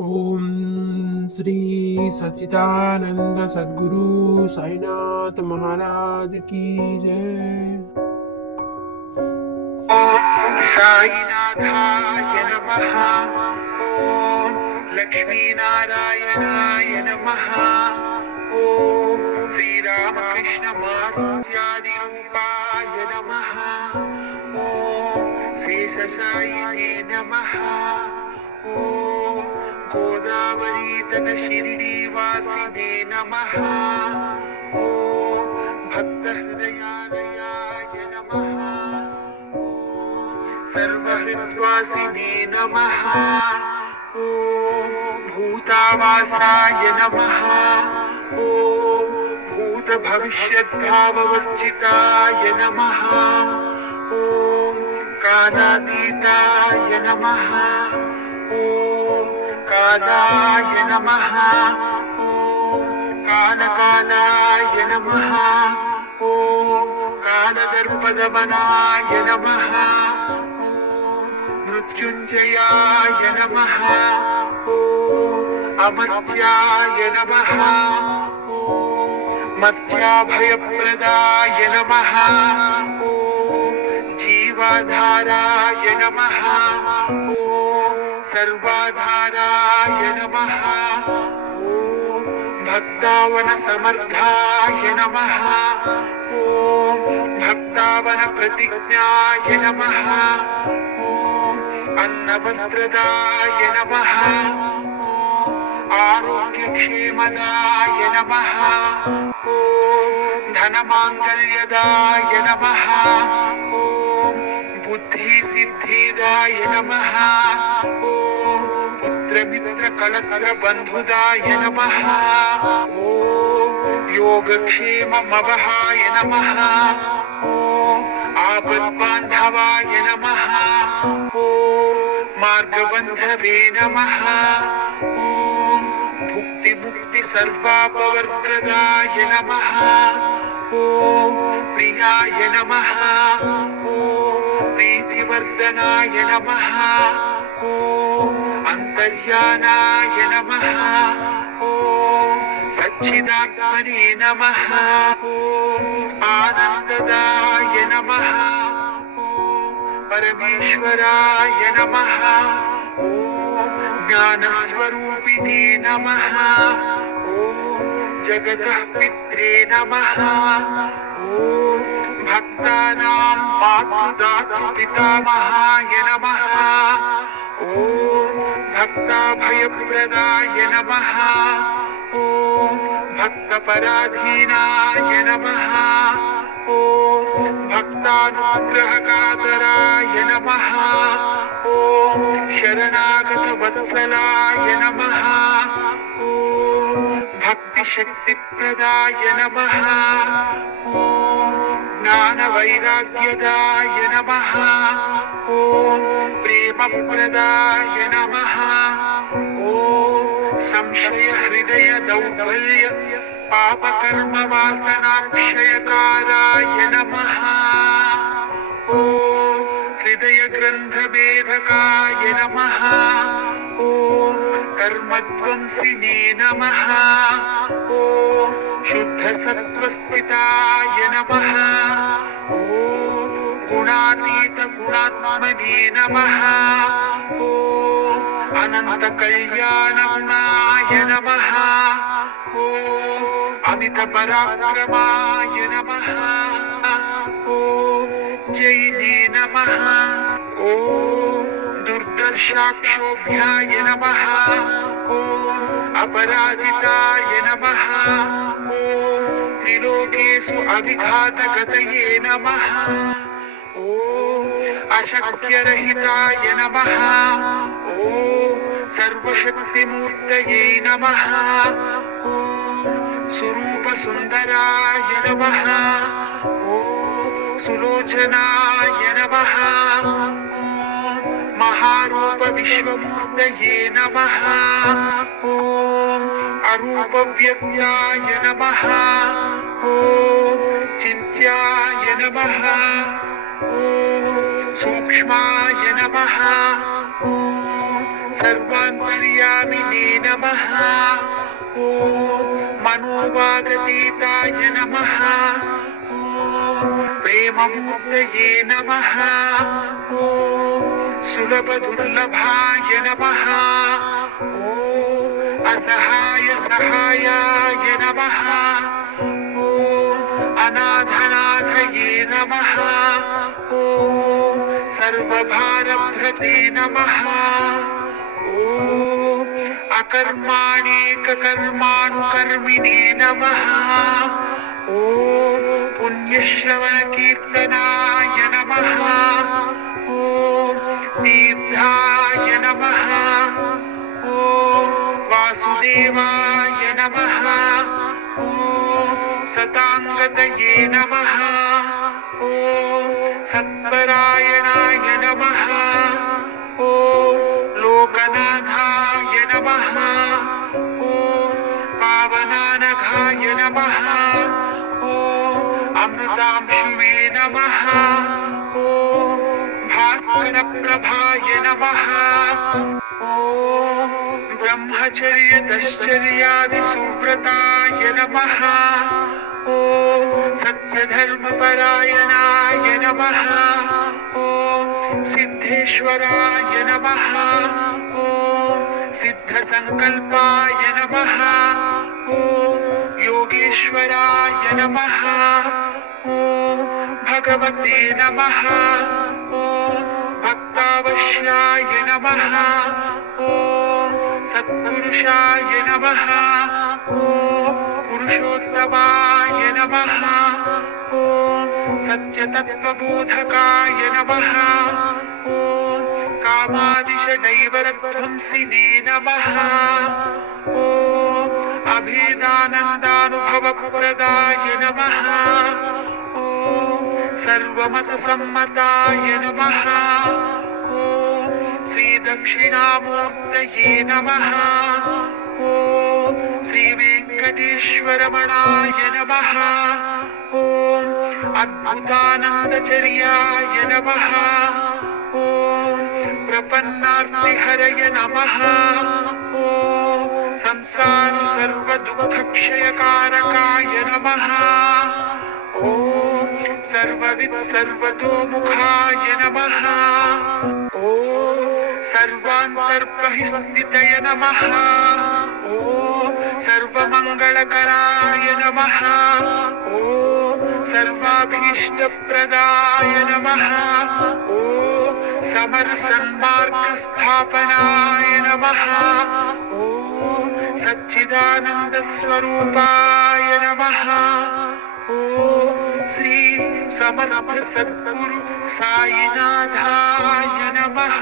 ओम श्री सच्चिदानंद सद्गुरु साईनाथ महाराज की जय। साईनाथाय नमः। ओम लक्ष्मी नारायणाय नमः। ओम श्रीरामकृष्ण मारुत्यादि रूपाय नमः। ओम शेषशायिने नमः। ओम गोदावरी तट शिरिडीवासिने नमः। ओम भक्तहृदयालयाय नमः। सर्वहृद्वासिने नमः। ओम भूतावासाय नमः। ओम भूतभविष्यद्भाववर्जिताय नमः। ओम कालातीताय नमः। ओम कालाय नमः। ओम कालकालाय नमः। ओम कालदर्पदमनाय नमः। मृत्युञ्जयाय नमः। ओम अमर्त्याय नमः। ओम मर्त्याभयप्रदाय नमः। ओम जीवाधाराय नमः। ओम सर्वाधाराय नमः। ओम भक्तावनसमर्थाय नमः। ओम भक्तावनप्रतिज्ञाय नमः। अन्नवस्त्रदाय नमः। आरोग्यक्षेमदाय नमः। ओम धनमाङ्गल्यदाय नमः। ओम बुद्धिसिद्धिदाय नमः। ओम पुत्रमित्रकलत्रबन्धुदाय नमः। ओम योगक्षेममवहाय नमः। ओम आपद्बान्धवाय नमः। ओम मार्गबन्धवे नमः। ओम भुक्तिमुक्ति सर्वापवर्प्रदाय नमः। ओम प्रियाय नमः। ओम प्रीतिवर्धनाय नमः। ओम अन्तर्यानाय नमः। ओम सच्चिदात्मने नमः। ओम आनन्ददाय नमः। परमेश्वराय नमः। ओम ज्ञानस्वरूपिणे नमः। ओम जगतः पित्रे नमः। ओम भक्तानां मातृदातृपितामहाय नमः। ओम भक्ताभयप्रदाय नमः। ओम भक्तपराधीनाय नमः। ओम भक्तानुग्रहकातराय नमः। ओम शरणागतवत्सलाय नमः। ओम भक्तिशक्तिप्रदाय नमः। ओम ज्ञानवैराग्यदाय नमः। ओम प्रेमप्रदाय नमः। ओम संशयहृदयदौर्बल्य पापकर्मवासनाक्षयकाराय नमः। ओम हृदयग्रन्थभेदकाय नमः। ओम कर्मध्वंसिने नमः। ओम शुद्धसत्त्वस्थिताय नमः। ओम गुणातीतगुणात्मने नमः। ओम अनन्तकल्याणगुणाय नमः। ओम अमितपराक्रमाय नमः। ओम जैने नमः। ओम दुर्दर्शाक्षोभ्याय नमः। ओम अपराजिताय नमः। ओम त्रिलोकेषु अभिघातगतये नमः। ओम अशक्यरहिताय नमः। ओम सर्वशक्तिमूर्तये नमः। ओम स्वरूपसुन्दराय नमः। ओम सुलोचनाय नमः। ओम महारूपविश्वमूर्तये नमः। ओम अरूपव्यक्ताय नमः। ओम चिन्त्याय नमः। ओम सूक्ष्माय नमः। ओम सर्वान्तर्यामिने नमः ॐ मनोवागतीताय नमः ॐ प्रेममूर्तये नमः ॐ सुलभदुर्लभाय नमः ॐ असहाय सहायाय नमः ॐ अनाथनाथये नमः ॐ सर्वभारभृते नमः ॐ अकर्माणेककर्माणुकर्मिणे नमः ॐ पुण्यश्रवणकीर्तनाय नमः ॐ तीर्थाय नमः ॐ वासुदेवाय नमः ॐ सताङ्गतये नमः ॐ सत्परायणाय नमः ॐ लोकनाथाय नमः ॐ पावनानघाय नमः ॐ अमृतांशुवे नमः ॐ भास्करप्रभाय नमः ॐ ब्रह्मचर्यतश्चर्यादिसुव्रताय नमः ॐ सत्यधर्मपरायणाय नमः ॐ सिद्धेश्वराय नमः ॐ सिद्धसङ्कल्पाय नमः ॐ योगेश्वराय नमः ॐ भगवते नमः ॐ भक्तावश्याय नमः ॐ सत्पुरुषाय नमः ॐ पुरुषोत्तमाय नमः ॐ सत्यतत्त्वबोधकाय नमः ॐ कामादिषडैवरध्वंसिने नमः ॐ अभेदानन्दानुभवप्रदाय नमः ॐ सर्वमतसम्मताय नमः ॐ श्रीदक्षिणामूर्तये नमः ॐ श्रीवेङ्कटेश्वरमणाय नमः ॐ अद्भुतानन्दचर्याय नमः ॐ प्रपन्नार्तिहरय नमः ॐ संसार सर्वदुःखक्षयकारकाय नमः ॐ सर्ववित् सर्वतोमुखाय नमः ॐ सर्वान्तर्बहिस्थितय नमः ॐ सर्वमङ्गलकराय नमः ॐ सर्वाभीष्टप्रदाय नमः ॐ समरसन्मार्गस्थापनाय नमः ॐ सच्चिदानन्दस्वरूपाय नमः ॐ श्री समर्थ सद्गुरु साईनाथाय नमः।